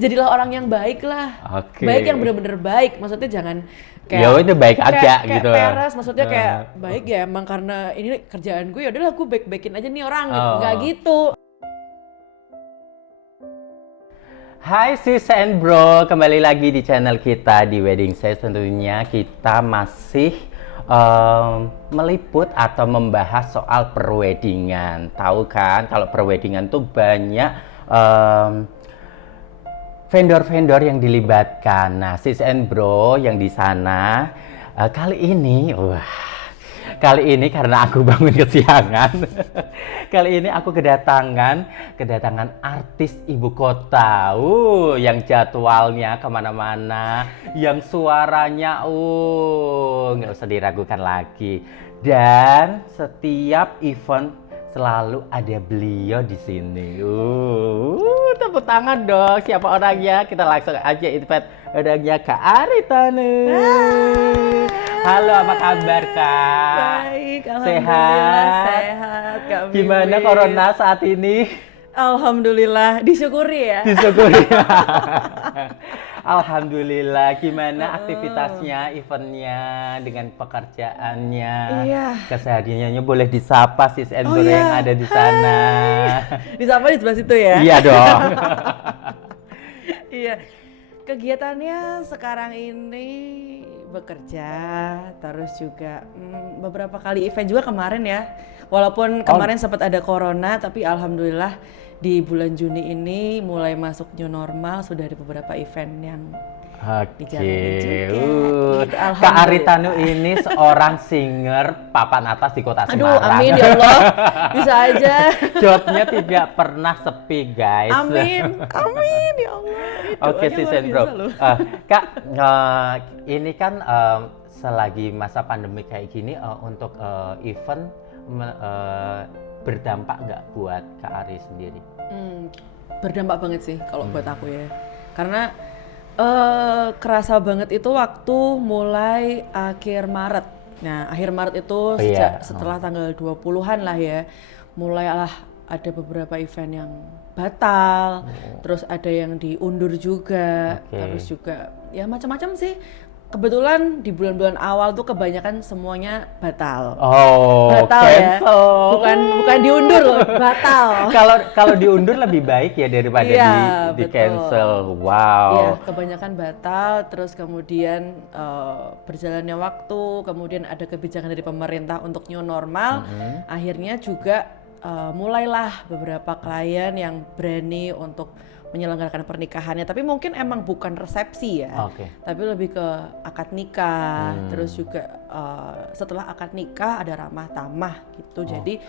jadilah orang yang baik lah. Oke. Baik yang bener-bener baik, maksudnya jangan Ya itu baik aja kayak gitu. peres, maksudnya kayak baik ya emang karena ini kerjaan gue, ya udahlah gue baik-baikin aja nih orang, nggak gitu. Hai sis and bro, kembali lagi di channel kita di Wedding Says. Tentunya kita masih meliput atau membahas soal perweddingan. Tahu kan kalau perweddingan tuh banyak vendor-vendor yang dilibatkan. Nah, sis and bro yang di sana kali ini karena aku bangun kesiangan. Kali ini aku kedatangan artis ibu kota. Yang jadwalnya kemana-mana, yang suaranya nggak usah diragukan lagi. Dan setiap event selalu ada beliau di sini. Tepuk tangan dong. Siapa orangnya? Kita langsung aja invite orangnya, Kak Aritanu. Halo, apa kabar Kak? Baik, alhamdulillah sehat Kak Mimin. Gimana corona saat ini? Alhamdulillah, disyukuri ya. Disyukuri. Alhamdulillah. Gimana aktivitasnya, eventnya, dengan pekerjaannya, kesehariannya? Boleh disapa sis and bro yang ada di sana. Disapa di sebelah situ ya? Iya dong. Iya. Kegiatannya sekarang ini bekerja, terus juga beberapa kali event juga kemarin ya. Walaupun kemarin sempat ada corona, tapi alhamdulillah di bulan Juni ini mulai masuk new normal, sudah ada beberapa event yang dijalani juga. Gitu, Kak Aritanu ini seorang singer papan atas di kota Semarang. Aduh, amin ya Allah, bisa aja. Jobnya tidak pernah sepi guys. Amin, amin ya Allah. Oke sis and bro. Kak, ini kan selagi masa pandemi kayak gini, untuk event berdampak nggak buat Kak Ari sendiri? Berdampak banget sih kalau buat aku ya. Karena kerasa banget itu waktu mulai akhir Maret. Nah, akhir Maret itu setelah tanggal 20-an lah ya, mulailah ada beberapa event yang batal, terus ada yang diundur juga, terus juga ya macam-macam sih. Kebetulan di bulan-bulan awal tuh kebanyakan semuanya batal. Batal ya. Bukan diundur loh, batal. Kalau diundur lebih baik ya daripada di cancel. Wow. Iya, kebanyakan batal, terus kemudian berjalannya waktu, kemudian ada kebijakan dari pemerintah untuk new normal. Akhirnya juga mulailah beberapa klien yang berani untuk menyelenggarakan pernikahannya, tapi mungkin emang bukan resepsi ya, tapi lebih ke akad nikah, terus juga setelah akad nikah ada ramah tamah gitu. Jadi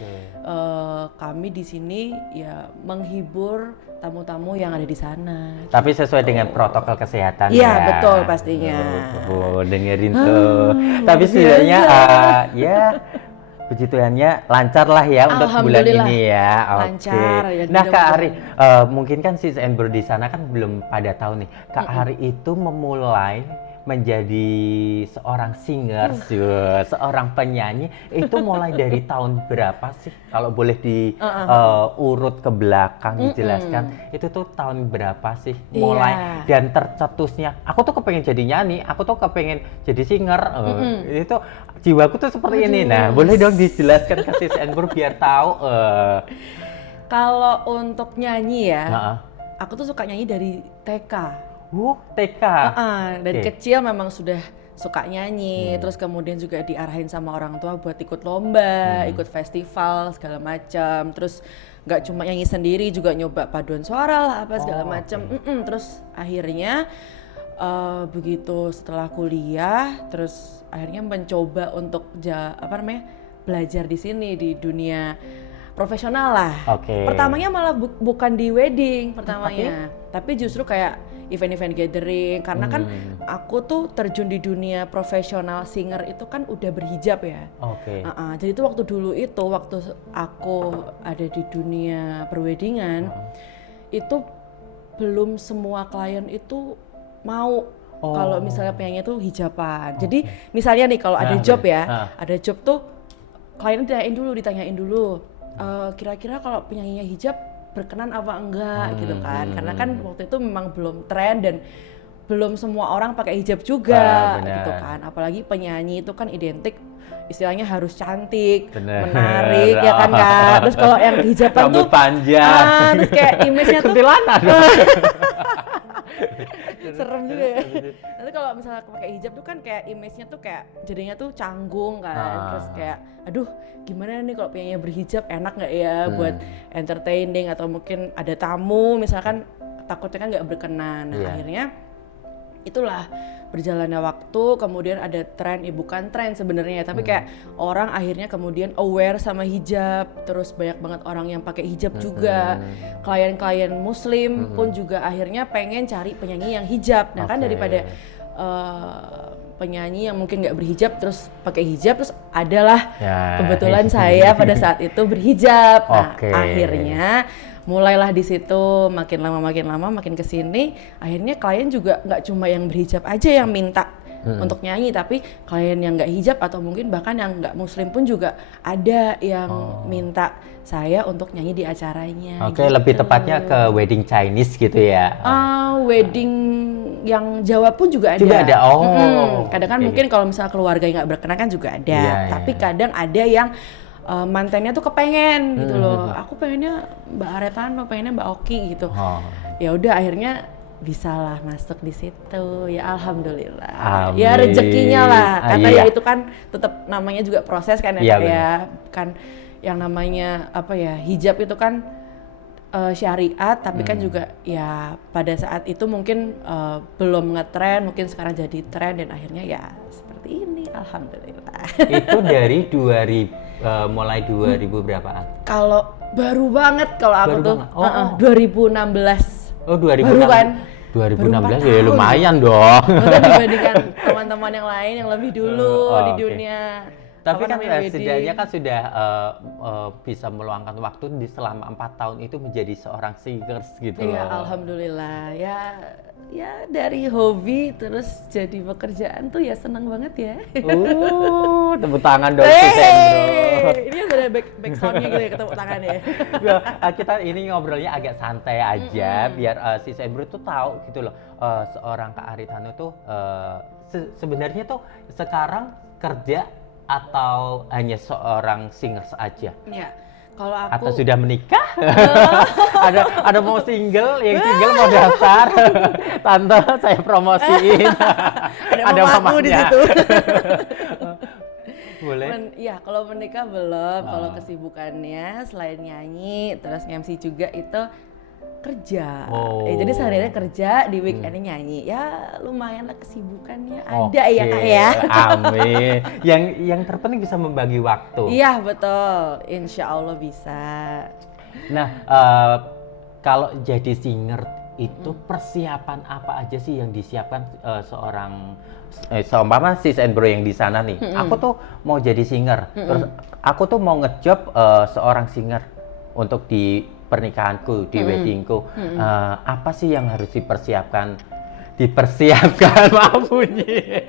kami di sini ya menghibur tamu-tamu yang ada di sana. Tapi sesuai dengan protokol kesehatan. Iya betul pastinya. Dengerin tuh. Tapi setidaknya ya puji Tuhannya lancar lah ya untuk bulan ini ya. Lancar ya. Nah Kak Ari, mungkin kan sis and bro di sana kan belum pada tahu nih, Kak Ari itu memulai menjadi seorang singer, seorang penyanyi itu mulai dari tahun berapa sih? Kalau boleh diurut ke belakang dijelaskan, itu tuh tahun berapa sih mulai dan tercetusnya? Aku tuh kepengen jadi nyanyi, aku tuh kepengen jadi singer, itu jiwaku tuh seperti ini. Nah, boleh dong dijelaskan ke sis and bro biar tahu. Kalau untuk nyanyi ya, aku tuh suka nyanyi dari TK. TK. Dari kecil memang sudah suka nyanyi, terus kemudian juga diarahin sama orang tua buat ikut lomba, ikut festival segala macam. Terus nggak cuma nyanyi sendiri, juga nyoba paduan suara lah apa segala macam. Terus akhirnya begitu setelah kuliah, terus akhirnya mencoba untuk belajar di sini di dunia profesional lah. Pertamanya malah bukan di wedding pertamanya, tapi justru kayak event-event gathering, karena kan aku tuh terjun di dunia profesional singer itu kan udah berhijab ya. Jadi itu waktu aku ada di dunia perweddingan, itu belum semua klien itu mau kalau misalnya penyanyi itu hijaban. Jadi misalnya nih kalau ada job ya, ada job tuh klien ditanyain dulu, kira-kira kalau penyanyinya hijab berkenan apa enggak gitu kan. Karena kan waktu itu memang belum tren dan belum semua orang pakai hijab juga gitu kan. Apalagi penyanyi itu kan identik istilahnya harus cantik, menarik ya kan Kak. Terus kalau yang hijaban rambut tuh panjang, terus kayak image-nya tuh kuntilanak. serem juga ya. Nanti kalau misalnya pakai hijab tuh kan kayak image-nya tuh kayak jadinya tuh canggung kan. Terus kayak aduh gimana nih kalau penyanyi berhijab enak nggak ya buat entertaining atau mungkin ada tamu misalkan takutnya kan nggak berkenan. Nah akhirnya itulah berjalannya waktu, kemudian ada tren, bukan tren sebenarnya, tapi kayak orang akhirnya kemudian aware sama hijab, terus banyak banget orang yang pakai hijab juga, klien-klien muslim pun juga akhirnya pengen cari penyanyi yang hijab. Nah kan daripada penyanyi yang mungkin nggak berhijab terus pakai hijab, terus adalah kebetulan saya pada saat itu berhijab. Nah akhirnya mulailah di situ makin lama makin kesini akhirnya klien juga nggak cuma yang berhijab aja yang minta untuk nyanyi, tapi klien yang nggak hijab atau mungkin bahkan yang nggak muslim pun juga ada yang minta saya untuk nyanyi di acaranya. Gitu. Lebih tepatnya ke wedding Chinese gitu ya? Wedding yang Jawa pun juga ada. Kadang kan mungkin kalau misalnya keluarga yang nggak berkenan kan juga ada, tapi kadang ada yang mantannya tuh kepengen gitu loh. Aku pengennya Mbak Aretano, pengennya Mbak Oki gitu. Ya udah akhirnya bisalah masuk di situ. Ya alhamdulillah. Amin. Ya rezekinya lah. Karena ya itu kan tetap namanya juga proses kan ya. Kan yang namanya apa ya? Hijab itu kan syariat, tapi kan juga ya pada saat itu mungkin belum ngetren, mungkin sekarang jadi tren dan akhirnya ya seperti ini. Alhamdulillah. Itu dari 2000 berapaan? Kalau baru banget kalau aku tuh 2016. Oh 2016. Baru kan? 2016 ya lumayan dong. Udah dibandingkan teman-teman yang lain yang lebih dulu di dunia. Tapi kan setidaknya kan sudah bisa meluangkan waktu di selama 4 tahun itu menjadi seorang singers gitu loh. Iya, alhamdulillah. Ya dari hobi terus jadi pekerjaan tuh ya senang banget ya. Tepuk tangan dong Sendro. Ini sudah back sound-nya gitu ya, ketemu tangan ya. Kita ini ngobrolnya agak santai aja biar si Sendro tuh tahu gitu loh. Seorang Kak Aritano tuh sebenarnya tuh sekarang kerja atau hanya seorang singers aja? Iya. Kalau aku atau sudah menikah? ada mau single, yang single mau daftar. Tante saya promosiin. ada mamaku di situ. Boleh? Iya, kalau menikah belum. Kalau kesibukannya selain nyanyi, terus MC juga itu kerja. Jadi sehari-hari kerja, di weekendnya nyanyi. Ya lumayan lah kesibukannya ada ya Kak ya. Amin. Yang terpenting bisa membagi waktu. Iya betul, insya Allah bisa. Nah, kalau jadi singer itu persiapan apa aja sih yang disiapkan seorang seumpama si Sendro yang di sana nih. Aku tuh mau jadi singer. Terus aku tuh mau ngejob seorang singer untuk di pernikahanku, di weddingku. Apa sih yang harus dipersiapkan maaf bunyi,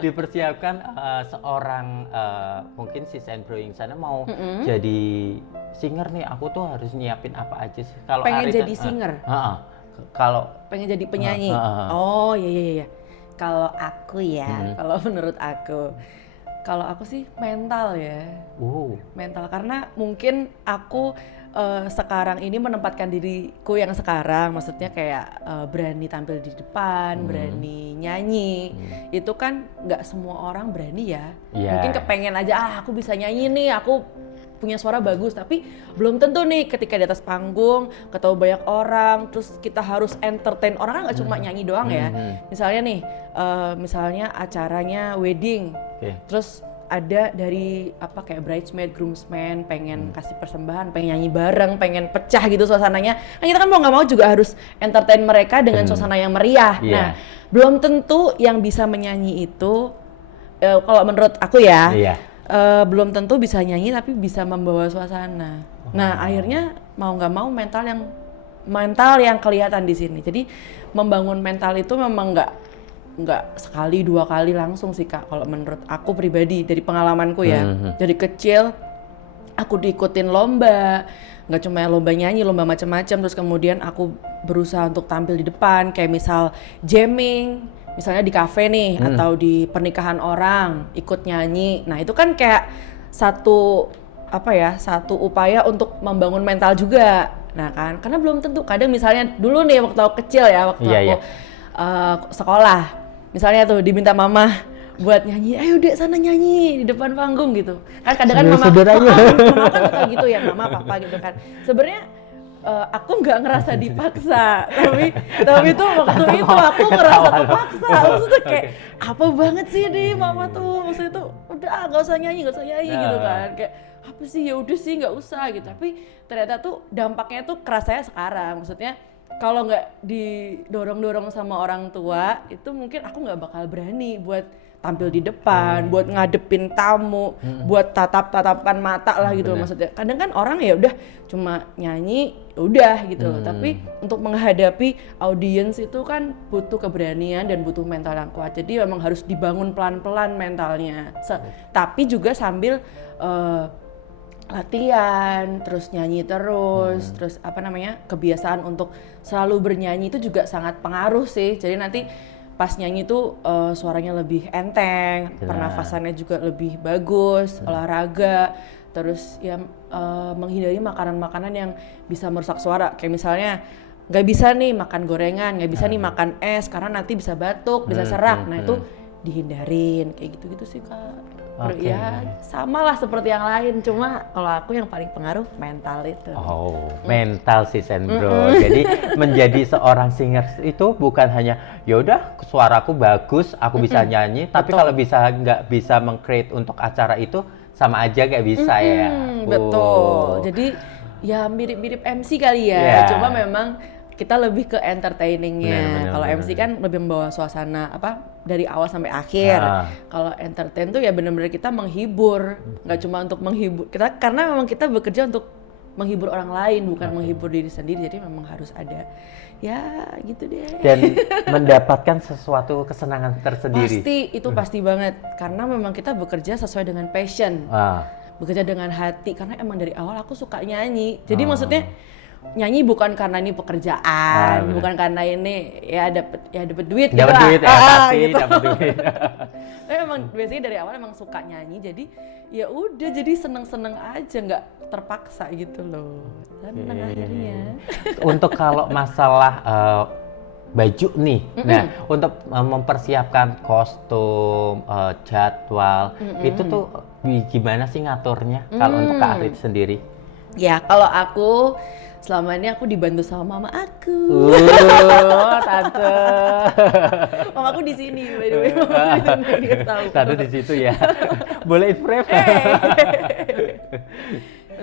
dipersiapkan seorang mungkin si Sendro yang sana mau jadi singer nih, aku tuh harus nyiapin apa aja sih? Kalau pengen jadi singer? Kalau pengen jadi penyanyi? Oh iya. Kalau aku ya, kalau menurut aku, kalau aku sih mental ya, mental, karena mungkin aku sekarang ini menempatkan diriku yang sekarang, maksudnya kayak berani tampil di depan, berani nyanyi, itu kan nggak semua orang berani ya. Mungkin kepengen aja, aku bisa nyanyi nih, aku punya suara bagus, tapi belum tentu nih ketika di atas panggung ketemu banyak orang, terus kita harus entertain orang, kan nggak cuma nyanyi doang ya. Misalnya nih, misalnya acaranya wedding, terus ada dari kayak bridesmaid, groomsmen, pengen kasih persembahan, pengen nyanyi bareng, pengen pecah gitu suasananya. Nah kita kan mau nggak mau juga harus entertain mereka dengan suasana yang meriah. Nah belum tentu yang bisa menyanyi itu, kalau menurut aku ya, belum tentu bisa nyanyi tapi bisa membawa suasana. Nah akhirnya mau nggak mau mental yang kelihatan di sini. Jadi membangun mental itu memang nggak sekali dua kali langsung sih Kak, kalau menurut aku pribadi dari pengalamanku ya. Dari kecil aku diikutin lomba, nggak cuma lomba nyanyi, lomba macam-macam. Terus kemudian aku berusaha untuk tampil di depan, kayak misal jamming, misalnya di kafe nih, atau di pernikahan orang, ikut nyanyi. Nah itu kan kayak satu satu upaya untuk membangun mental juga. Nah kan, karena belum tentu. Kadang misalnya dulu nih waktu aku kecil ya, waktu aku sekolah, misalnya tuh diminta mama buat nyanyi, ayo dek sana nyanyi di depan panggung gitu. Kan kadang kan mama kan suka gitu ya, mama papa gitu kan. Sebenarnya aku nggak ngerasa dipaksa, tapi tuh waktu itu aku ngerasa terpaksa. Maksudnya kayak apa banget sih nih mama tuh, maksudnya tuh udah nggak usah nyanyi gitu kan, kayak apa sih, ya udah sih nggak usah gitu. Tapi ternyata tuh dampaknya tuh kerasanya sekarang, maksudnya kalau nggak didorong-dorong sama orang tua itu mungkin aku nggak bakal berani buat tampil di depan, buat ngadepin tamu, buat tatapan mata lah gitu loh. Maksudnya kadang kan orang ya udah cuma nyanyi udah gitu loh, tapi untuk menghadapi audiens itu kan butuh keberanian dan butuh mental yang kuat. Jadi memang harus dibangun pelan-pelan mentalnya, tapi juga sambil latihan, terus nyanyi terus kebiasaan untuk selalu bernyanyi itu juga sangat pengaruh sih. Jadi nanti pas nyanyi tuh suaranya lebih enteng, pernafasannya juga lebih bagus, olahraga, terus ya menghindari makanan-makanan yang bisa merusak suara. Kayak misalnya nggak bisa nih makan gorengan, nggak bisa nih makan es karena nanti bisa batuk, bisa serak. Nah itu dihindarin, kayak gitu-gitu sih Kak. Ya sama lah seperti yang lain, cuma kalau aku yang paling pengaruh mental itu. Mental sih Bro. Jadi menjadi seorang singer itu bukan hanya yaudah suaraku bagus, aku bisa nyanyi, tapi kalau nggak bisa meng-create untuk acara itu sama aja nggak bisa ya. Betul. Jadi ya mirip-mirip MC kali ya, cuma memang kita lebih ke entertainingnya. Kalau MC kan lebih membawa suasana dari awal sampai akhir. Kalau entertain tuh ya benar-benar kita menghibur, nggak cuma untuk menghibur kita, karena memang kita bekerja untuk menghibur orang lain, bukan menghibur diri sendiri. Jadi memang harus ada ya gitu deh. Dan mendapatkan sesuatu kesenangan tersendiri. Itu pasti banget, karena memang kita bekerja sesuai dengan passion, bekerja dengan hati. Karena emang dari awal aku suka nyanyi. Jadi maksudnya nyanyi bukan karena ini pekerjaan, bukan karena ini ya dapat duit gitu lah. Dapat duit. Tapi emang biasanya dari awal emang suka nyanyi, jadi ya udah, jadi seneng-seneng aja, nggak terpaksa gitu loh. Seneng akhirnya. Untuk kalau masalah baju nih, nah untuk mempersiapkan kostum, jadwal, itu tuh gimana sih ngaturnya kalau untuk Kak Arit sendiri? Ya kalau aku selama ini aku dibantu sama mama aku. Tante. Mama aku di sini, by the way. Mama Tante di situ ya. Boleh inframe.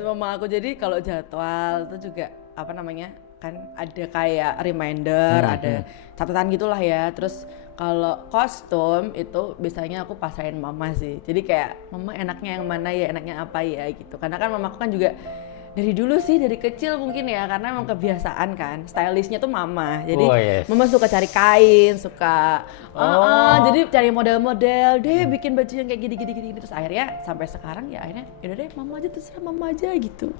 Mama aku, jadi kalau jadwal itu juga kan ada kayak reminder, ada catatan gitulah ya. Terus kalau kostum itu biasanya aku pasain mama sih. Jadi kayak mama enaknya yang mana ya, enaknya apa ya gitu. Karena kan mamaku kan juga dari dulu sih, dari kecil mungkin ya, karena emang kebiasaan kan, stylistnya tuh mama. Jadi mama suka cari kain, suka jadi cari model-model deh, bikin baju yang kayak gini. Terus akhirnya sampai sekarang ya akhirnya yaudah deh mama aja, terserah mama aja gitu.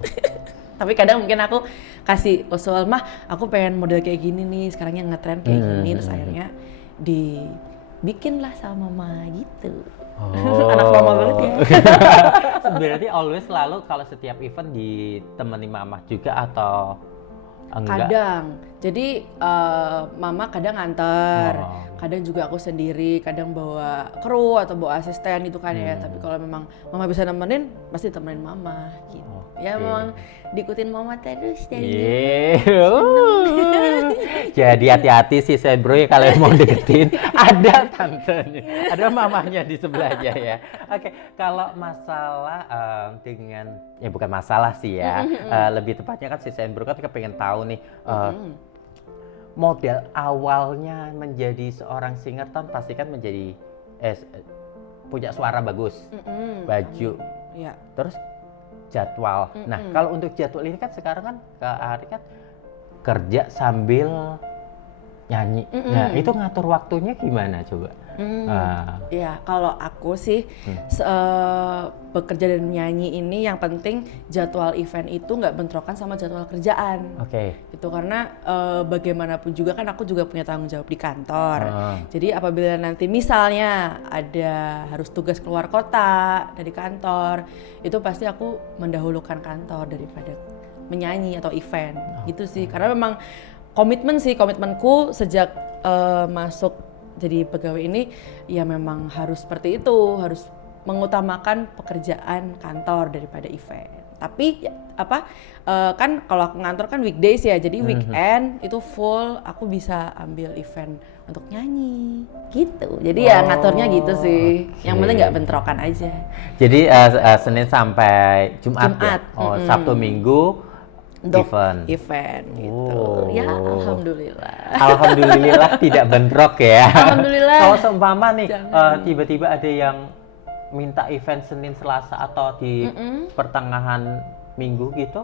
Tapi kadang mungkin aku kasih usul, mah aku pengen model kayak gini nih, sekarang yang ngetren kayak gini. Terus akhirnya dibikin lah sama mama gitu. Anak mama banget ya. Berarti always selalu kalau setiap event ditemani mama juga atau enggak? Kadang. Jadi mama kadang nganter, kadang juga aku sendiri, kadang bawa kru atau bawa asisten itu kan ya. Tapi kalau memang mama bisa nemenin, pasti temenin mama gitu. Ya memang diikutin mama terus dari Jadi hati-hati sih Bro ya, kalau mau deketin ada tantenya, ada mamanya di sebelahnya ya. Oke, kalau masalah dengan ya bukan masalah sih ya, lebih tepatnya kan si Bro kan pengen tahu nih model awalnya menjadi seorang singer kan pasti kan menjadi punya suara bagus, baju, terus jadwal. Nah, kalau untuk jadwal ini kan sekarang kan Kak Ari kan kerja sambil nyanyi. Nah, itu ngatur waktunya gimana coba? Ya, kalau aku sih bekerja dan nyanyi ini yang penting jadwal event itu nggak bentrokan sama jadwal kerjaan. Oke. Itu karena bagaimanapun juga kan aku juga punya tanggung jawab di kantor. Jadi apabila nanti misalnya ada harus tugas keluar kota dari kantor, itu pasti aku mendahulukan kantor daripada menyanyi atau event. Gitu sih. Karena memang komitmenku sejak masuk jadi pegawai ini ya memang harus seperti itu, harus mengutamakan pekerjaan kantor daripada event. Tapi ya, kan kalau aku ngantor kan weekdays ya, jadi weekend itu full aku bisa ambil event untuk nyanyi gitu. Jadi ya ngaturnya gitu sih. Yang penting nggak bentrokan aja. Jadi Senin sampai Jumat. Ya? Sabtu Minggu event gitu. Ya alhamdulillah tidak bentrok ya. Alhamdulillah. Kalau seumpama nih tiba-tiba ada yang minta event Senin Selasa atau di pertengahan minggu gitu,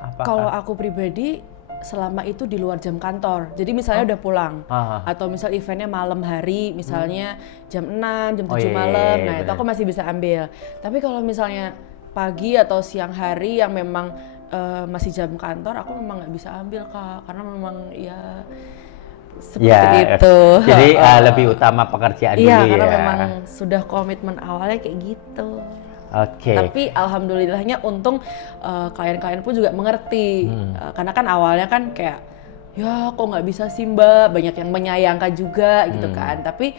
apakah? Kalau aku pribadi selama itu di luar jam kantor. Jadi misalnya udah pulang atau misal eventnya malam hari, misalnya jam 6, jam 7 malam. Nah, itu aku masih bisa ambil. Tapi kalau misalnya pagi atau siang hari yang memang masih jam kantor, aku memang nggak bisa ambil Kak, karena memang ya seperti itu. Jadi lebih utama pekerjaan dulu ya. Iya, karena memang sudah komitmen awalnya kayak gitu. Oke. Tapi alhamdulillahnya untung klien-klien pun juga mengerti, karena kan awalnya kan kayak ya kok nggak bisa sih Mbak, banyak yang menyayangkan juga gitu kan. Tapi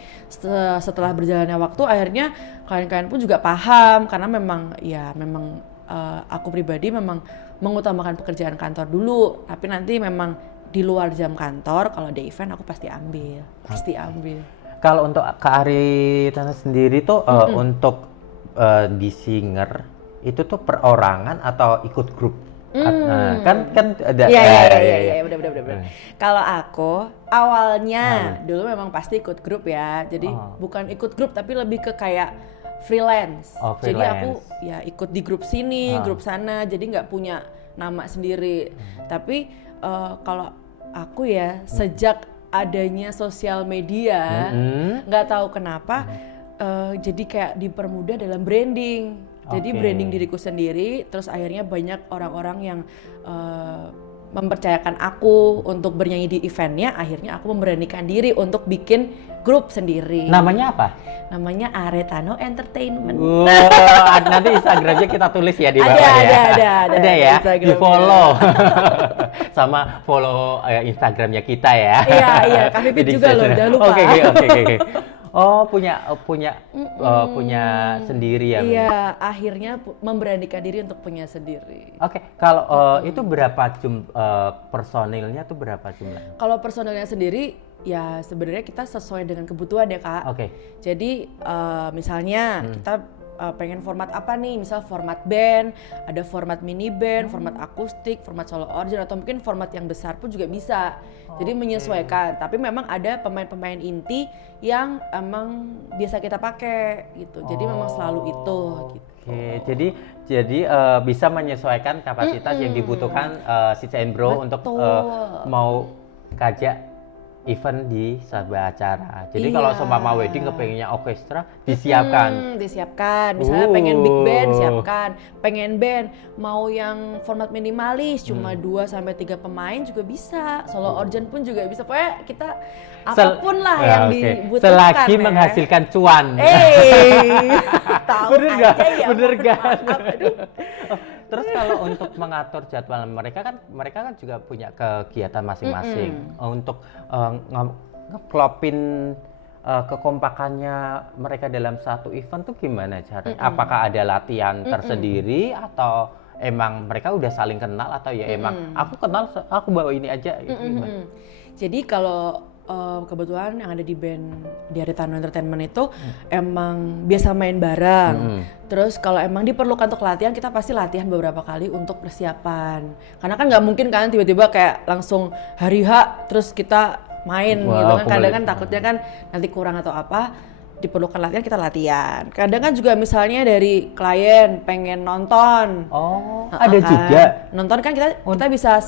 setelah berjalannya waktu akhirnya klien-klien pun juga paham, karena memang aku pribadi memang mengutamakan pekerjaan kantor dulu, tapi nanti memang di luar jam kantor kalau ada event aku pasti ambil. Kalau untuk Kak Aritana sendiri tuh untuk di singer itu tuh perorangan atau ikut grup? Kan ada. Iya, benar. Kalau aku awalnya dulu memang pasti ikut grup ya. Jadi bukan ikut grup tapi lebih ke kayak freelance. Jadi aku ya ikut di grup sini, grup sana. Jadi nggak punya nama sendiri. Tapi kalau aku ya sejak adanya sosial media, nggak tahu kenapa jadi kayak dipermudah dalam branding. Jadi branding diriku sendiri, terus akhirnya banyak orang-orang yang mempercayakan aku untuk bernyanyi di eventnya. Akhirnya aku memberanikan diri untuk bikin grup sendiri. Namanya apa? Namanya Aretano Entertainment. Nanti Instagramnya kita tulis ya di bawah ada ya, di follow. Sama follow Instagramnya kita ya. Iya, Kak Vivit juga loh, jangan lupa. Oke. Oh, punya sendiri ya? Iya, akhirnya memberanikan diri untuk punya sendiri. Oke, kalau itu berapa personilnya tuh berapa jumlah? Kalau personilnya sendiri, ya sebenarnya kita sesuai dengan kebutuhan ya Kak. Oke. Jadi misalnya kita pengen format apa nih, misal format band, ada format mini band, format akustik, format solo organ, atau mungkin format yang besar pun juga bisa. Jadi menyesuaikan, tapi memang ada pemain-pemain inti yang emang biasa kita pakai gitu. Jadi memang selalu itu gitu. Oke, jadi bisa menyesuaikan kapasitas yang dibutuhkan si Cenbro untuk mau kajak event di sebuah acara. Jadi kalau seumpama wedding kepengennya orkestra disiapkan. Disiapkan. Misalnya pengen big band siapkan, pengen band mau yang format minimalis cuma 2-3 pemain juga bisa. Solo organ pun juga bisa. Pokoknya kita apapun lah yang dibutuhkan. Selagi menghasilkan cuan. Tahu aja ya. Bener kan? Terus kalau untuk mengatur jadwal mereka kan juga punya kegiatan masing-masing. Untuk ngeklopin kekompakannya mereka dalam satu event tuh gimana caranya? Apakah ada latihan tersendiri atau emang mereka udah saling kenal atau ya emang aku kenal aku bawa ini aja? Jadi kalau kebetulan yang ada di band di Aretano Entertainment itu emang biasa main bareng. Terus kalau emang diperlukan untuk latihan, kita pasti latihan beberapa kali untuk persiapan. Karena kan nggak mungkin kan tiba-tiba kayak langsung hari H terus kita main gitu kan. Kadang kan takutnya kan nanti kurang atau apa. diperlukan latihan, kita latihan. Kadang kan juga misalnya dari klien pengen nonton. Oh, Heeh, ada kan. juga. Nonton kan kita bisa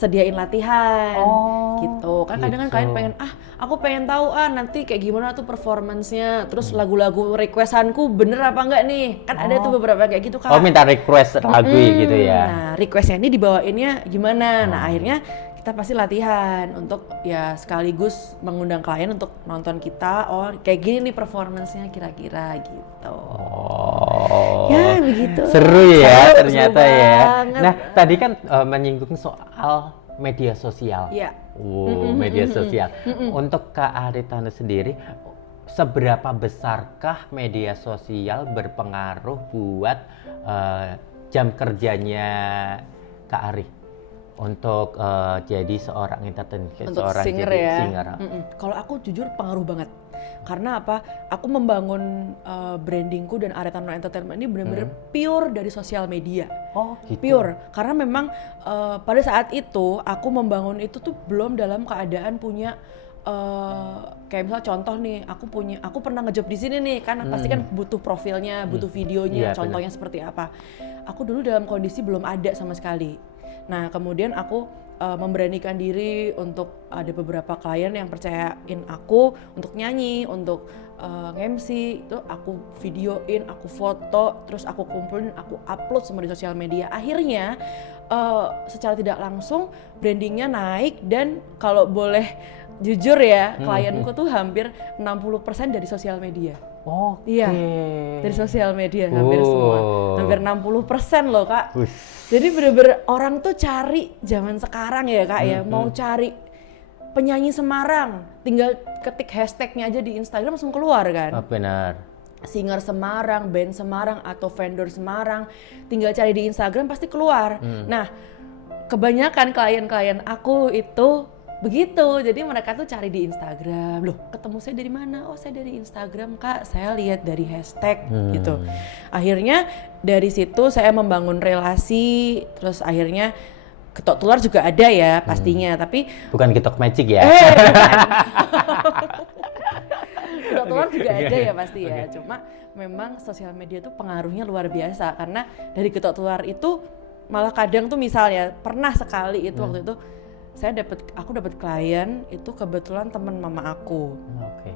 sediain latihan. Oh, Gitu. Kan kadang kan gitu. klien pengen, aku pengen tahu nanti kayak gimana tuh performance-nya. Terus lagu-lagu requestanku bener apa enggak nih? Kan ada tuh beberapa kayak gitu, Kak. Oh, minta request lagu gitu ya. Nah, requestnya ini dibawainnya gimana? Nah, akhirnya kita pasti latihan untuk ya sekaligus mengundang klien untuk nonton kita. Oh, kayak gini nih performance-nya kira-kira gitu. Oh. Ya, begitu. Seru ya Seru ternyata ya. banget. Nah, tadi kan menyinggung soal media sosial. Iya. Media sosial. Untuk Kak Aritana sendiri, seberapa besarkah media sosial berpengaruh buat jam kerjanya Kak Ari untuk jadi seorang entertainer, Untuk seorang singer jadi ya. singer? Kalau aku jujur pengaruh banget. Karena apa? Aku membangun brandingku dan Aritana Entertainment ini benar-benar pure dari sosial media. Oh, gitu. Pure. Karena memang pada saat itu aku membangun itu tuh belum dalam keadaan punya kayak misal contoh nih, aku pernah ngejob di sini nih, kan pasti kan butuh profilnya, butuh videonya, Iya, contohnya seperti apa. Aku dulu dalam kondisi belum ada sama sekali. Nah, kemudian aku memberanikan diri untuk ada beberapa klien yang percayain aku untuk nyanyi, untuk nge-MC, itu aku videoin, aku foto, terus aku kumpulin, aku upload semua di sosial media. Akhirnya secara tidak langsung brandingnya naik, dan kalau boleh jujur ya, klienku tuh hampir 60% dari sosial media. Oh, Iya, dari sosial media hampir semua, hampir 60% loh, Kak. Jadi bener-bener orang tuh cari zaman sekarang ya, Kak, ya, mau cari penyanyi Semarang, tinggal ketik hashtagnya aja di Instagram langsung keluar kan. Oh, benar. Singer Semarang, band Semarang, atau vendor Semarang, tinggal cari di Instagram pasti keluar. Nah, kebanyakan klien-klien aku itu begitu, jadi mereka tuh cari di Instagram. Loh, ketemu saya dari mana? Oh, saya dari Instagram, Kak. Saya lihat dari hashtag gitu. Akhirnya dari situ saya membangun relasi, terus akhirnya ketok tular juga ada ya pastinya, tapi Bukan TikTok Magic ya? bukan. Ketok tular juga ada ya pasti ya. Cuma memang sosial media tuh pengaruhnya luar biasa, karena dari ketok tular itu malah kadang tuh misalnya pernah sekali itu waktu itu aku dapat klien itu kebetulan teman mama aku. Oke.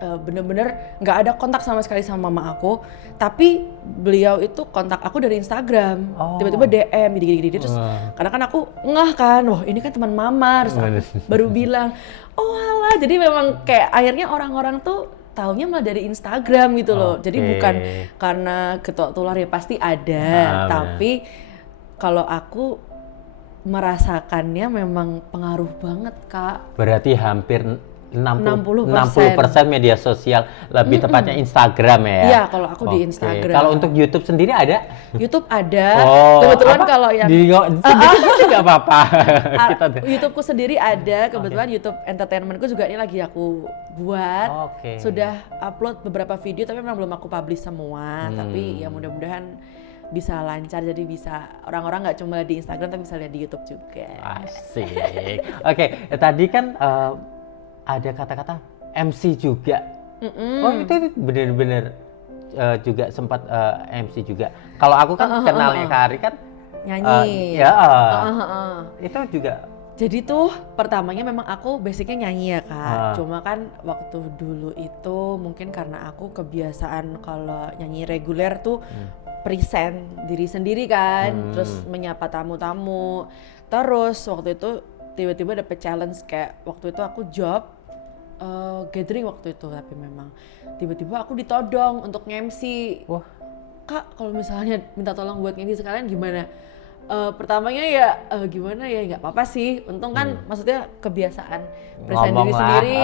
Bener-bener nggak ada kontak sama sekali sama mama aku, tapi beliau itu kontak aku dari Instagram. Tiba-tiba DM gini-gini terus karena kan aku ngeh kan, wah ini kan teman mama, terus aku baru bilang, oh alah, jadi memang kayak akhirnya orang-orang tuh taunya malah dari Instagram gitu loh. Jadi bukan karena ketok tular ya, pasti ada, tapi kalau aku merasakannya memang pengaruh banget, Kak. Berarti hampir 60% 60% media sosial, lebih tepatnya Instagram ya? Iya, kalau aku di Oke. Instagram. Kalau untuk YouTube sendiri ada? YouTube ada, Oh, kebetulan apa? kalau yang Sedikit nggak apa-apa. Kita YouTubeku sendiri ada, kebetulan YouTube entertainmentku juga ini lagi aku buat. Oke. Sudah upload beberapa video, tapi memang belum aku publish semua. Tapi ya mudah-mudahan bisa lancar, jadi bisa orang-orang nggak cuma lihat di Instagram tapi bisa lihat di YouTube juga. Asik. Oke, tadi kan ada kata-kata MC juga. Oh, itu bener-bener juga sempat MC juga. Kalau aku kan kenalnya Kak Ari kan Nyanyi. itu juga. Jadi tuh pertamanya memang aku basicnya nyanyi ya, Kak. Cuma kan waktu dulu itu mungkin karena aku kebiasaan kalau nyanyi reguler tuh present diri sendiri kan, terus menyapa tamu-tamu. Terus waktu itu tiba-tiba dapet challenge, kayak waktu itu aku job gathering waktu itu, tapi memang tiba-tiba aku ditodong untuk nge-MC. Wah, Kak, kalau misalnya minta tolong buat nge-MC sekalian gimana? Pertamanya ya gimana ya, nggak apa-apa sih. Untung kan maksudnya kebiasaan present Ngomong diri lah, sendiri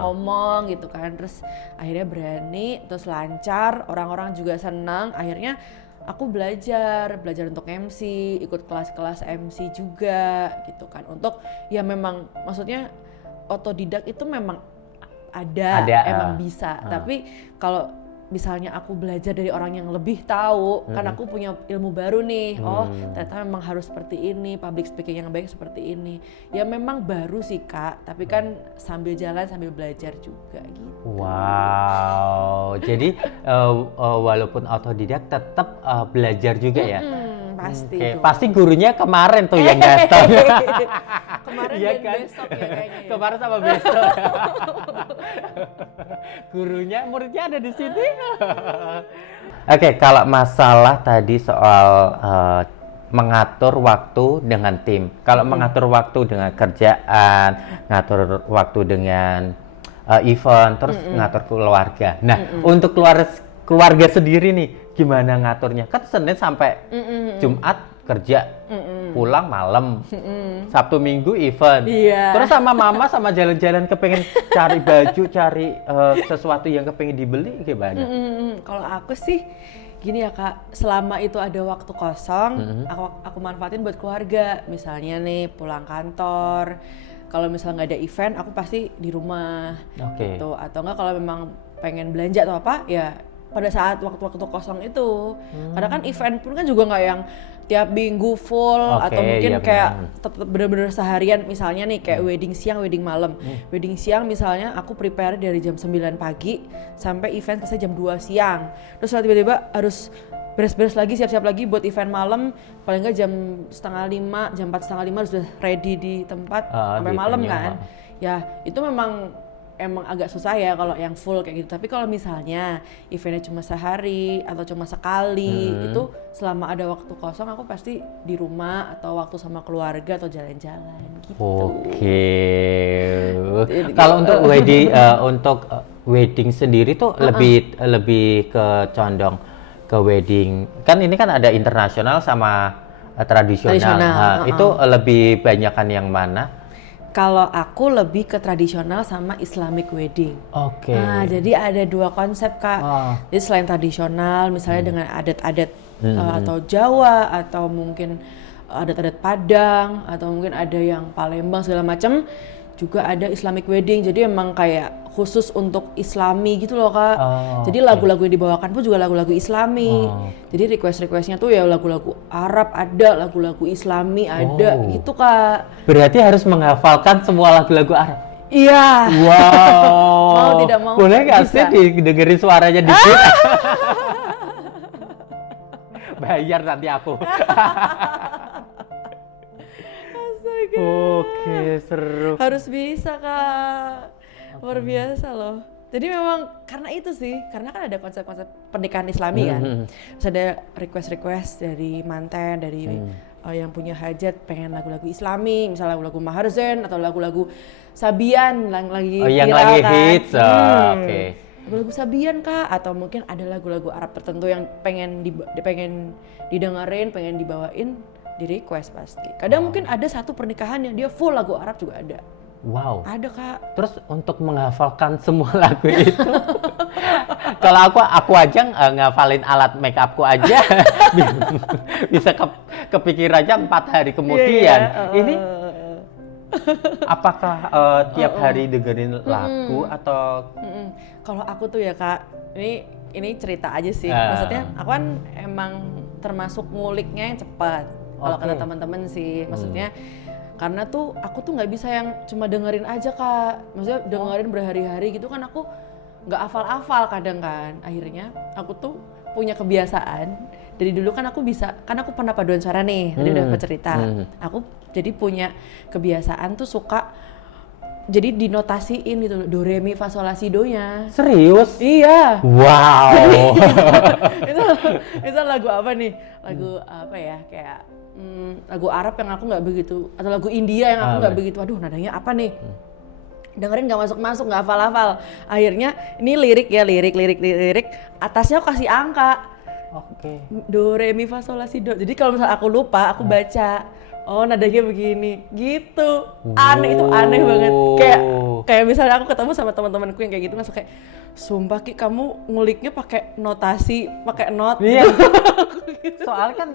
ngomong gitu kan. Terus akhirnya berani, terus lancar, orang-orang juga senang. Akhirnya aku belajar untuk MC, ikut kelas-kelas MC juga gitu kan. Untuk ya memang maksudnya otodidak itu memang ada emang bisa. Tapi kalau misalnya aku belajar dari orang yang lebih tahu, kan aku punya ilmu baru nih. Oh, ternyata memang harus seperti ini, public speaking yang baik seperti ini. Ya memang baru sih Kak, tapi kan sambil jalan sambil belajar juga gitu. Wow, jadi walaupun otodidak tetap belajar juga ya? Pasti Oke, dong. pasti gurunya kemarin tuh yang datang. Kemarin Iya dan kan? besok ya kayaknya ya. Kemarin sama besok. Gurunya, muridnya ada di sini. Oke, kalau masalah tadi soal mengatur waktu dengan tim. Kalau mengatur waktu dengan kerjaan, ngatur waktu dengan event, terus ngatur keluarga. Nah, untuk keluarga sendiri nih, gimana ngaturnya? Kan Senin sampai Jumat kerja, pulang malam, Sabtu Minggu event. Iya. Terus sama mama sama jalan-jalan kepengen cari baju, cari sesuatu yang kepengen dibeli gimana? Kalau aku sih gini ya Kak, selama itu ada waktu kosong, aku manfaatin buat keluarga. Misalnya nih pulang kantor, kalau misalnya nggak ada event, aku pasti di rumah. Oke. Gitu. Atau enggak kalau memang pengen belanja atau apa, ya pada saat waktu-waktu kosong itu. Karena kan event pun kan juga nggak yang tiap minggu full, atau Oke, mungkin iya kayak benar. tetap bener-bener seharian. Misalnya nih kayak wedding siang, wedding malam. Wedding siang misalnya aku prepare dari jam 9 pagi sampai event selesai jam 2 siang. Terus tiba-tiba harus beres-beres lagi, siap-siap lagi buat event malam. Paling nggak jam 4:30, jam 4:30 harus sudah ready di tempat sampai di malam venue, kan. Ya itu emang agak susah ya kalau yang full kayak gitu. Tapi kalau misalnya eventnya cuma sehari atau cuma sekali, itu selama ada waktu kosong aku pasti di rumah atau waktu sama keluarga atau jalan-jalan gitu. Oke. Kalau untuk wedding sendiri tuh lebih ke condong ke wedding. Kan ini kan ada internasional sama tradisional. Nah, itu lebih banyakan yang mana? Kalau aku lebih ke tradisional sama Islamic wedding. Oke. Nah, jadi ada dua konsep Kak. Jadi selain tradisional, misalnya dengan adat-adat atau Jawa, atau mungkin adat-adat Padang, atau mungkin ada yang Palembang segala macam, juga ada Islamic wedding. Jadi emang kayak khusus untuk Islami gitu loh Kak. Jadi lagu-lagu yang dibawakan pun juga lagu-lagu Islami. Jadi request-requestnya tuh ya lagu-lagu Arab ada, lagu-lagu Islami ada gitu Kak. Berarti harus menghafalkan semua lagu-lagu Arab. Iya. Wow. Mau tidak mau Boleh nggak sih bisa. didengerin suaranya dikit? Bayar nanti aku. Oke, seru. Harus bisa Kak. Luar biasa loh. Jadi memang karena itu sih, karena kan ada konsep-konsep pernikahan Islami kan. Terus ada request-request dari manten, dari yang punya hajat pengen lagu-lagu Islami, misalnya lagu-lagu Maher Zain atau lagu-lagu Sabian yang lagi yang viral lagi kan. hits. Oke. Lagu-lagu Sabian Kak, atau mungkin ada lagu-lagu Arab tertentu yang pengen didengerin, pengen dibawain, di request pasti. Kadang mungkin ada satu pernikahan yang dia full lagu Arab juga ada. Wow. Ada Kak. Terus untuk menghafalkan semua lagu itu, kalau aku aja ngafalin alat make upku aja bisa kepikirannya 4 hari kemudian. Ini apakah tiap hari dengerin lagu atau? Kalau aku tuh ya Kak, ini cerita aja sih. Maksudnya aku kan emang termasuk nguliknya yang cepat. Kalau kata teman-teman sih, maksudnya karena tuh aku tuh nggak bisa yang cuma dengerin aja Kak. Maksudnya dengerin berhari-hari gitu kan aku nggak hafal-hafal kadang kan. Akhirnya aku tuh punya kebiasaan dari dulu kan aku pernah paduan suara nih, tadi udah cerita. Aku jadi punya kebiasaan tuh suka jadi dinotasiin gitu, do re mi fa sol la si do nya. Serius? Iya. Wow. itu lagu apa nih? Lagu apa ya? Kayak lagu Arab yang aku nggak begitu, atau lagu India yang aku nggak begitu. Aduh, nadanya apa nih? Dengerin nggak masuk-masuk, nggak hafal-hafal. Akhirnya ini lirik. Atasnya aku kasih angka. Oke. Do re mi fa sol la si do. Jadi kalau misalnya aku lupa, aku baca. Oh, nadanya begini, gitu. Aneh, itu aneh banget. Kayak misalnya aku ketemu sama teman-temanku yang kayak gitu, langsung kayak, sumpah Ki, kamu nguliknya pakai notasi, pakai not. Iya. Soalnya kan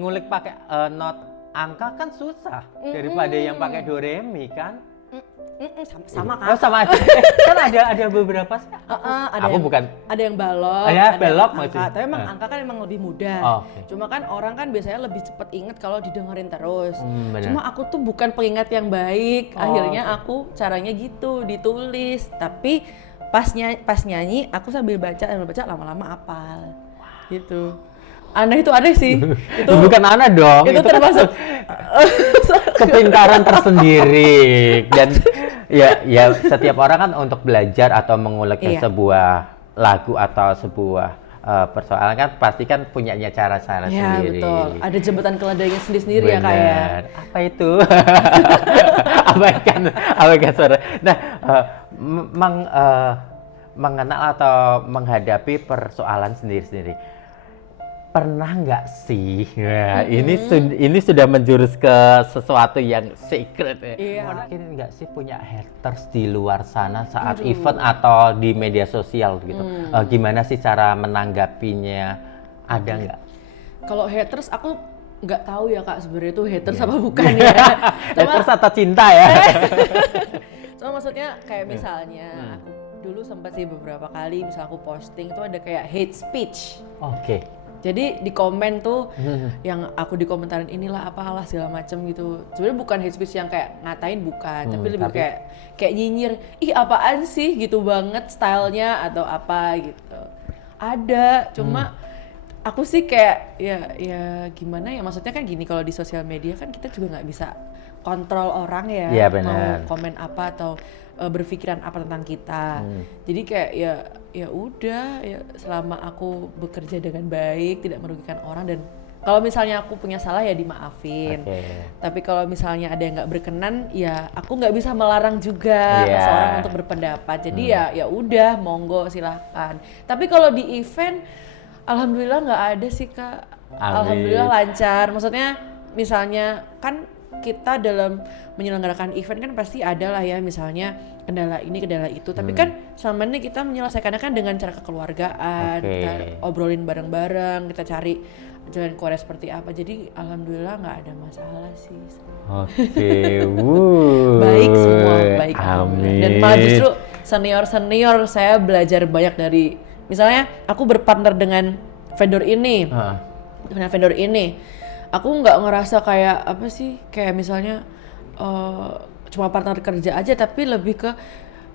ngulik pakai not angka kan susah daripada yang pakai do re mi kan. Sama Oh Kak. sama aja. Kan ada beberapa sih. Ada Aku yang, bukan. ada yang balok, Ya, ada yang balok angka. maksudnya. Tapi emang angka kan emang lebih mudah. Oh, oke. Cuma kan orang kan biasanya lebih cepet inget kalau didengerin terus. Benar. Cuma aku tuh bukan pengingat yang baik. Oh, Akhirnya oke. aku caranya gitu, ditulis. Tapi pas nyanyi aku sambil baca lama-lama hafal. Gitu. Aneh itu aneh sih. Itu Bukan anak dong. itu kan termasuk kepintaran tersendiri dan ya setiap orang kan untuk belajar atau menguliknya Iya. sebuah lagu atau sebuah persoalan kan pasti kan punyanya cara-cara ya sendiri. betul. Ada jembatan keledainya sendiri-sendiri ya Kak ya. Benar. Apa itu? abaikan suara. Nah, mengenal atau menghadapi persoalan sendiri-sendiri. Pernah nggak sih? Nah, ini sudah menjurus ke sesuatu yang secret ya. Iya. Mungkin nggak sih punya haters di luar sana saat event atau di media sosial gitu? Gimana sih cara menanggapinya? Ada nggak? Kalau haters aku nggak tahu ya Kak sebenarnya itu haters Iya. apa bukan ya. Haters atau cinta ya? Cuma maksudnya kayak misalnya aku dulu sempat sih beberapa kali misal aku posting itu ada kayak hate speech. Oke. Jadi di komen tuh yang aku dikomentarin inilah apalah segala macem gitu. Sebenarnya bukan hate speech yang kayak ngatain bukan, tapi lebih kayak nyinyir, ih apaan sih gitu banget stylenya atau apa gitu. Ada, cuma aku sih kayak ya gimana ya, maksudnya kan gini, kalau di sosial media kan kita juga nggak bisa kontrol orang ya, Iya, benar. mau komen apa atau berpikiran apa tentang kita. Jadi kayak ya udah ya, selama aku bekerja dengan baik, tidak merugikan orang, dan kalau misalnya aku punya salah ya dimaafin. Oke. Tapi kalau misalnya ada yang nggak berkenan, ya aku nggak bisa melarang juga Iya. seseorang untuk berpendapat. Jadi ya udah, monggo silahkan. Tapi kalau di event, alhamdulillah nggak ada sih Kak. Amin. Alhamdulillah lancar. Maksudnya misalnya kan kita dalam menyelenggarakan event kan pasti ada lah ya misalnya kendala ini kendala itu, tapi kan selama ini kita menyelesaikannya kan dengan cara kekeluargaan, Oke. kita obrolin bareng-bareng, kita cari jalan keluarnya seperti apa. Jadi alhamdulillah nggak ada masalah sih. Oke. Baik semua, baik. Amin. Dan malah justru senior saya belajar banyak dari, misalnya aku berpartner dengan vendor ini, dengan vendor ini, aku nggak ngerasa kayak apa sih, kayak misalnya cuma partner kerja aja, tapi lebih ke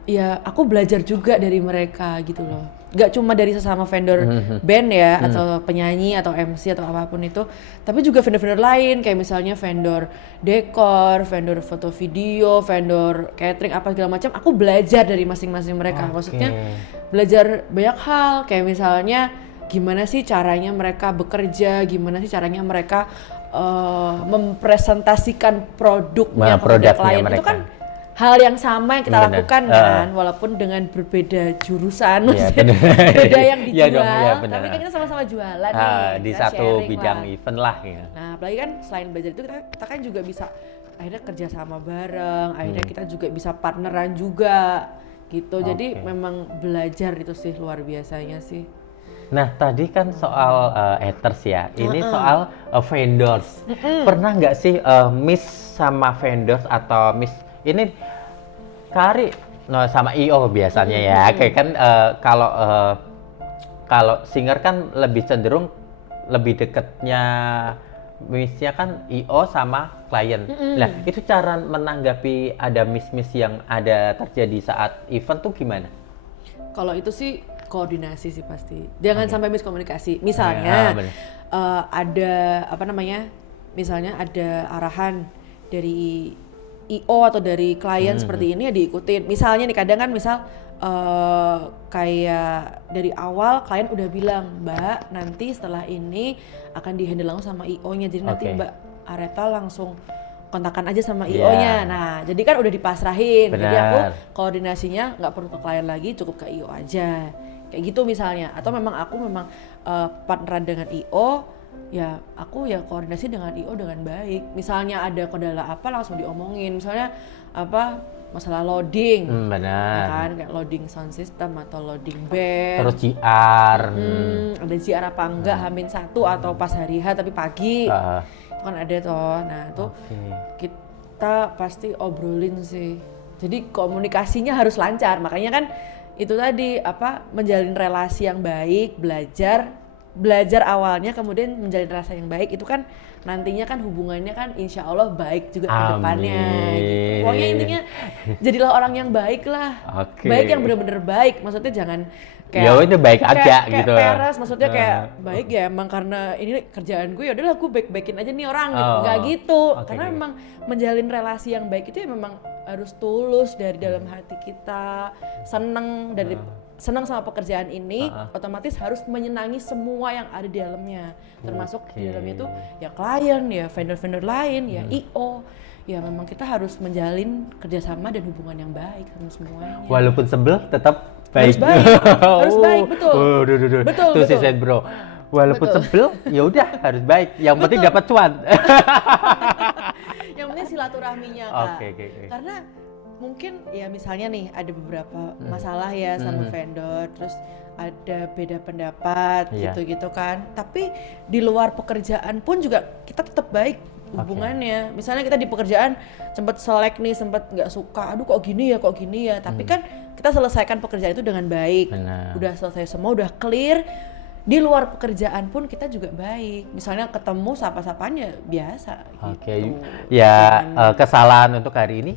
ya aku belajar juga dari mereka gitu loh. Gak cuma dari sesama vendor band ya, atau penyanyi atau MC atau apapun itu, tapi juga vendor-vendor lain kayak misalnya vendor dekor, vendor foto video, vendor catering apa segala macam. Aku belajar dari masing-masing mereka. Maksudnya belajar banyak hal, kayak misalnya gimana sih caranya mereka bekerja, gimana sih caranya mereka mempresentasikan produknya kepada produknya klien. mereka. Itu kan hal yang sama yang kita Benar. lakukan kan, walaupun dengan berbeda jurusan, Iya, maksudnya benar. beda yang Iya dijual, dong, iya, benar. tapi kan kita sama-sama jualan nih, Di kita satu sharing bidang lah. event lah ya. Nah, apalagi kan selain belajar itu kita kan juga bisa akhirnya kerja sama bareng, akhirnya kita juga bisa partneran juga gitu. Jadi memang belajar itu sih luar biasanya sih. Nah, tadi kan soal haters ya. Ini soal vendors. Pernah nggak sih miss sama vendors atau miss ini Kari sama IO biasanya ya. Kayak kan kalau singer kan lebih cenderung lebih deketnya missnya kan IO sama klien. Nah, itu cara menanggapi ada miss-miss yang ada terjadi saat event tuh gimana? Kalau itu sih koordinasi sih pasti. Jangan sampai miskomunikasi. Ya, Misalnya bener. ada apa namanya? Misalnya ada arahan dari IO atau dari klien seperti ini ya diikutin. Misalnya nih kadang kan misal kayak dari awal klien udah bilang, Mbak nanti setelah ini akan dihandle langsung sama IO-nya. Jadi nanti Oke. Mbak Areta langsung kontakkan aja sama Iya. IO-nya. Nah, jadi kan udah dipasrahin. Jadi aku Benar. koordinasinya nggak perlu ke klien lagi, cukup ke IO aja. Kayak gitu misalnya. Atau memang aku partneran dengan IO, ya aku ya koordinasi dengan IO dengan baik. Misalnya ada kendala apa langsung diomongin. Misalnya apa masalah loading. Ya Benar. kan, kayak loading sound system atau loading band. Terus JR. Ada JR apa enggak, H-1 atau pas hari H tapi pagi. Itu kan ada toh. Nah, itu Oke. kita pasti obrolin sih. Jadi komunikasinya harus lancar. Makanya kan itu tadi menjalin relasi yang baik, belajar awalnya, kemudian menjalin relasi yang baik itu kan nantinya kan hubungannya kan insya Allah baik juga ke depannya gitu. Pokoknya intinya jadilah orang yang baik lah. Baik yang bener-bener baik, maksudnya jangan kayak ya itu baik aja kayak gitu. peres, maksudnya kayak baik ya emang karena ini kerjaan gue, ya udahlah gue baik-baikin aja nih orang gitu. Nggak gitu. Karena memang menjalin relasi yang baik itu ya memang harus tulus dari dalam hati kita, senang sama pekerjaan ini, otomatis harus menyenangi semua yang ada di dalamnya, termasuk di dalamnya tuh ya klien, ya vendor-vendor lain, ya IO. Ya memang kita harus menjalin kerjasama dan hubungan yang baik sama semuanya. Walaupun sebel tetap baik. Harus baik, harus baik, betul. Betul. Tuh si Sen Bro. Walaupun sebel, ya udah harus baik. Yang penting dapat cuan. Yang penting silaturahminya, Kak. Oke. Karena mungkin ya misalnya nih ada beberapa masalah ya sama vendor, terus ada beda pendapat gitu-gitu kan. Tapi di luar pekerjaan pun juga kita tetap baik hubungannya. Misalnya kita di pekerjaan sempat selek nih, sempat nggak suka, aduh kok gini ya. Tapi kan kita selesaikan pekerjaan itu dengan baik. Benar. Udah selesai semua, udah clear. Di luar pekerjaan pun kita juga baik. Misalnya ketemu sapa-sapaan ya biasa gitu. Ya kesalahan untuk hari ini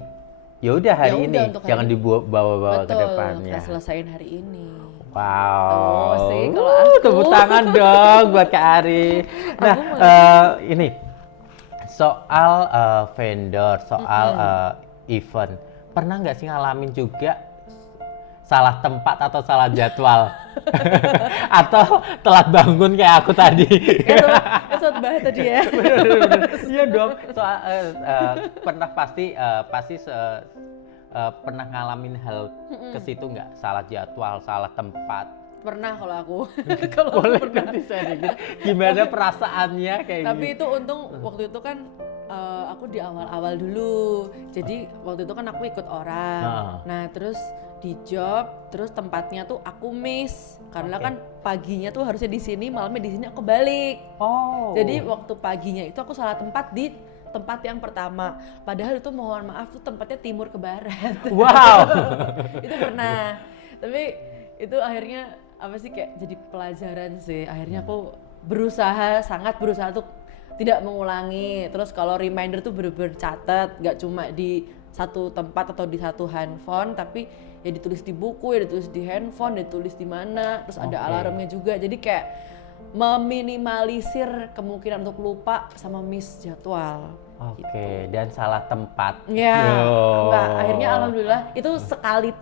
ya udah hari ini, jangan ini. dibawa-bawa ke depannya. Kita selesain hari ini. Wow. Tuh sih kalau aku. Tepuk tangan dong buat Kak Ari. Nah, ini soal vendor, soal event. Pernah nggak sih ngalamin juga salah tempat atau salah jadwal? Atau telat bangun kayak aku tadi? Soal banget tadi ya. Bener. Iya dong. Soal pernah pasti pernah ngalamin hal ke situ nggak? Salah jadwal, salah tempat? Pernah kalau aku. Boleh nanti sharing gimana perasaannya kayak gitu. Tapi itu untung waktu itu kan aku di awal-awal dulu. Jadi waktu itu kan aku ikut orang. Nah terus di job, terus tempatnya tuh aku miss karena kan paginya tuh harusnya di sini, malamnya di sini aku balik. Jadi waktu paginya itu aku salah tempat di tempat yang pertama. Padahal itu mohon maaf tuh tempatnya timur ke barat. Wow. Itu pernah. Tapi itu akhirnya kayak jadi pelajaran sih. Akhirnya aku sangat berusaha untuk tidak mengulangi. Terus kalau reminder tuh bener-bener catat, gak cuma di satu tempat atau di satu handphone, tapi ya ditulis di buku, ya ditulis di handphone, ditulis di mana, terus ada alarmnya juga. Jadi kayak meminimalisir kemungkinan untuk lupa sama miss jadwal. Gitu. Dan salah tempat. Ya, enggak. Akhirnya alhamdulillah itu sekali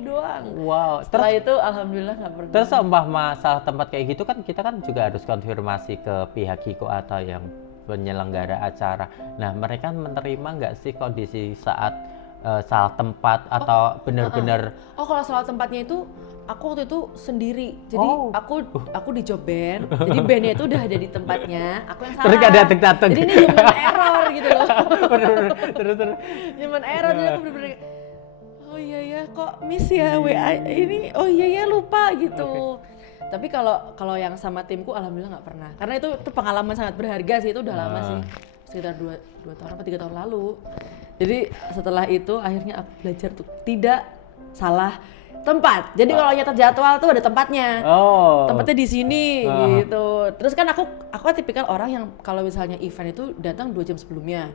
doang. Wow. Setelah itu alhamdulillah nggak pernah. Terus umpama salah tempat kayak gitu kan kita kan juga harus konfirmasi ke pihak Kiko atau yang penyelenggara acara. Nah mereka menerima nggak sih kondisi saat salah tempat atau benar-benar? Kalau salah tempatnya itu aku waktu itu sendiri, jadi aku di job band, jadi bandnya itu udah ada di tempatnya, aku yang salah. Terus gak dateng-dateng. Jadi ini human error gitu loh. Terus. Human error, jadi aku bener-bener oh iya ya kok miss ya WA ini, oh iya ya lupa gitu. Tapi kalau yang sama timku alhamdulillah nggak pernah, karena itu pengalaman sangat berharga sih, itu udah lama sih, sekitar 2 tahun atau 3 tahun lalu. Jadi setelah itu akhirnya aku belajar tuh tidak salah tempat. Jadi kalau nyatet jadwal tuh ada tempatnya. Tempatnya di sini gitu. Terus kan aku tipikal orang yang kalau misalnya event itu datang 2 jam sebelumnya.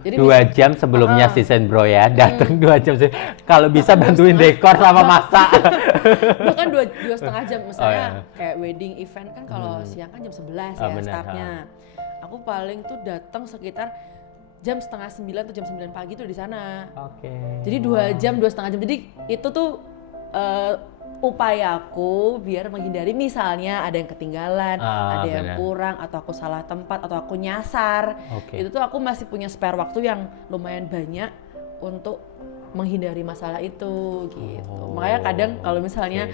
Jadi 2 jam sebelumnya si Sen Bro ya, datang 2 jam. Kalau bisa bantuin dekor sama masak. Bahkan 2,5 jam misalnya kayak wedding event kan kalau siang kan jam 11 ya startnya. Aku paling tuh datang sekitar jam 8:30 atau jam 9 pagi tuh di sana. Jadi 2 jam, 2,5 jam. Jadi itu tuh upayaku biar menghindari misalnya ada yang ketinggalan, ada yang kurang, atau aku salah tempat, atau aku nyasar. Itu tuh aku masih punya spare waktu yang lumayan banyak untuk menghindari masalah itu gitu. Makanya kadang kalau misalnya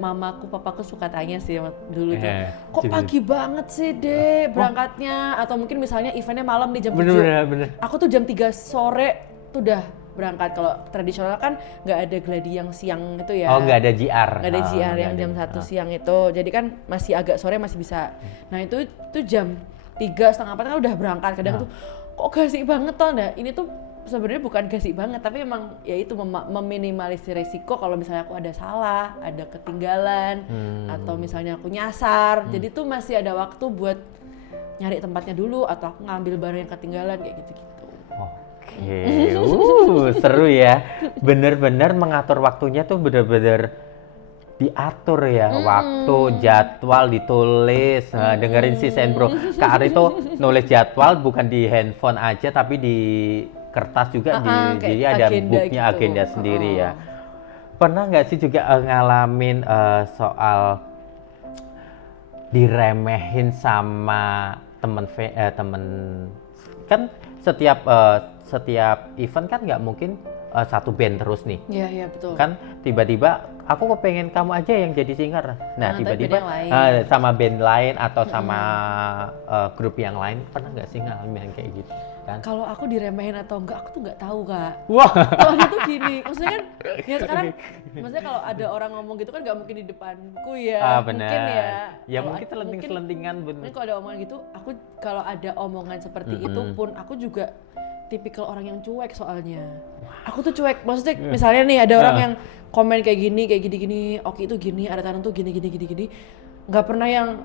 mamaku, papaku suka tanya sih dulu tuh, kok pagi banget sih deh berangkatnya, atau mungkin misalnya eventnya malam di jam 7. Aku tuh jam 3 sore tuh udah berangkat. Kalau tradisional kan nggak ada gladi yang siang itu ya. Nggak ada JR. Nggak ada JR yang jam 1 siang itu. Jadi kan masih agak sore masih bisa. Nah itu jam 3, setengah 4 kan udah berangkat. Kadang tuh kok gasik banget toh. Nah ini tuh sebenarnya bukan gasi banget, tapi emang ya itu meminimalisir resiko kalau misalnya aku ada salah, ada ketinggalan, atau misalnya aku nyasar. Jadi tuh masih ada waktu buat nyari tempatnya dulu, atau aku ngambil barang yang ketinggalan kayak gitu-gitu. Oke, seru ya. Bener-bener mengatur waktunya tuh bener-bener diatur ya, waktu, jadwal ditulis. Nah, dengerin si Senbro. Kak Ari tuh nulis jadwal bukan di handphone aja, tapi di kertas juga, jadi ada booknya, gitu. Agenda sendiri ya. Pernah nggak sih juga ngalamin soal diremehin sama temen kan setiap event kan nggak mungkin satu band terus nih. Iya betul. Kan tiba-tiba aku kepengen kamu aja yang jadi singer. Nah tiba-tiba sama band lain atau sama grup yang lain, pernah nggak sih ngalamin kayak gitu? Kan? Kalau aku diremehin atau enggak, aku tuh nggak tahu, Kak. Wah. Soalnya tuh gini, maksudnya kan ya sekarang, maksudnya kalau ada orang ngomong gitu kan nggak mungkin di depanku ya. Bener. Mungkin ya. Ya mungkin selenting-selentingan. Mungkin kalau ada omongan gitu, aku kalau ada omongan seperti itu pun aku juga tipikal orang yang cuek soalnya. Aku tuh cuek, maksudnya misalnya nih ada orang yang komen kayak gini, Oki itu gini, ada Tanan tuh gini. Nggak pernah yang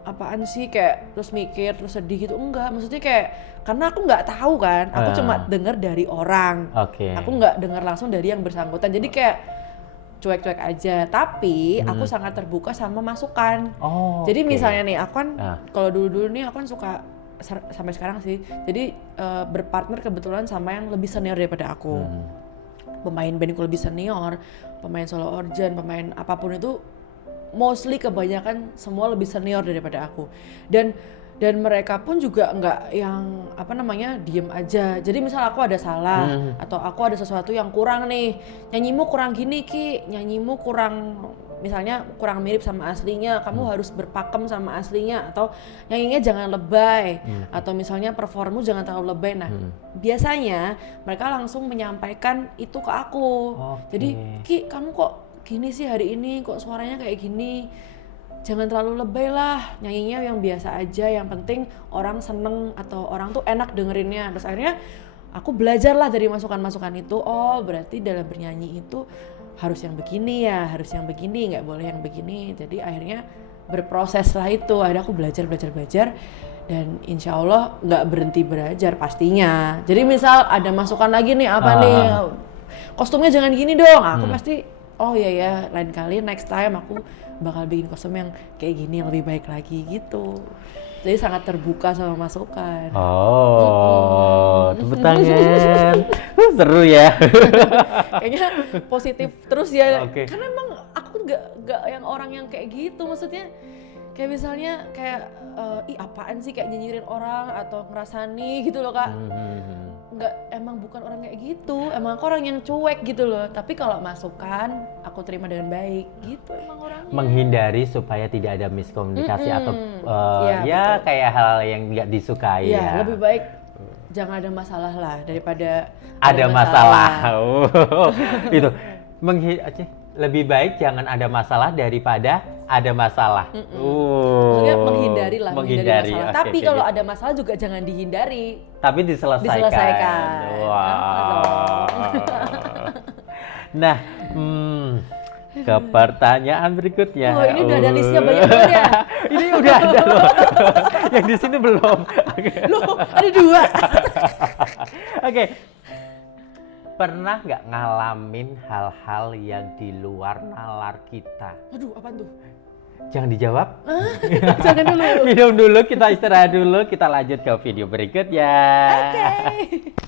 apaan sih kayak terus mikir terus sedih gitu, enggak. Maksudnya kayak karena aku nggak tahu kan, aku cuma dengar dari orang. Aku nggak dengar langsung dari yang bersangkutan, jadi kayak cuek-cuek aja. Tapi aku sangat terbuka sama masukan. Jadi misalnya nih aku kan kalau dulu nih aku kan suka sampai sekarang sih, jadi berpartner kebetulan sama yang lebih senior daripada aku. Pemain bandku lebih senior, pemain solo organ, pemain apapun itu mostly kebanyakan semua lebih senior daripada aku. Dan mereka pun juga nggak yang diem aja. Jadi misal aku ada salah atau aku ada sesuatu yang kurang nih, nyanyimu kurang gini Ki, nyanyimu kurang, misalnya kurang mirip sama aslinya, kamu harus berpakem sama aslinya, atau nyanyinya jangan lebay, atau misalnya performmu jangan terlalu lebay. Nah biasanya mereka langsung menyampaikan itu ke aku. Jadi Ki, kamu kok gini sih hari ini, kok suaranya kayak gini, jangan terlalu lebay lah, nyanyinya yang biasa aja, yang penting orang seneng atau orang tuh enak dengerinnya. Terus akhirnya aku belajar lah dari masukan-masukan itu, berarti dalam bernyanyi itu harus yang begini ya, harus yang begini, nggak boleh yang begini. Jadi akhirnya berproses lah itu, akhirnya aku belajar dan insya Allah nggak berhenti belajar pastinya. Jadi misal ada masukan lagi nih, nih kostumnya jangan gini dong, aku pasti ya lain kali next time aku bakal bikin kostum yang kayak gini yang lebih baik lagi gitu. Jadi sangat terbuka sama masukan. Tepuk tangan. Seru ya. Kayaknya positif terus ya. Karena emang aku nggak yang orang yang kayak gitu, maksudnya kayak misalnya kayak apaan sih kayak nyinyirin orang atau ngerasani gitu loh, Kak. Nggak, emang bukan orang kayak gitu, emang aku orang yang cuek gitu loh. Tapi kalau masukan aku terima dengan baik gitu, emang orangnya. Menghindari supaya tidak ada miskomunikasi atau kayak hal yang nggak disukai ya. Lebih baik jangan ada masalah lah daripada ada masalah. Itu lebih baik jangan ada masalah daripada ada masalah. Maksudnya menghindari masalah. Tapi kalau ada masalah juga jangan dihindari. Tapi diselesaikan. Nah, ke pertanyaan berikutnya. Ini udah ada listnya banyak banget ya. Ini udah ada loh. Yang di sini belum. Loh, ada 2. Oke. Pernah nggak ngalamin hal-hal yang di luar nalar kita? Aduh, apaan tuh? Jangan dijawab. Jangan dulu. Minum dulu, kita istirahat dulu, kita lanjut ke video berikutnya. Oke.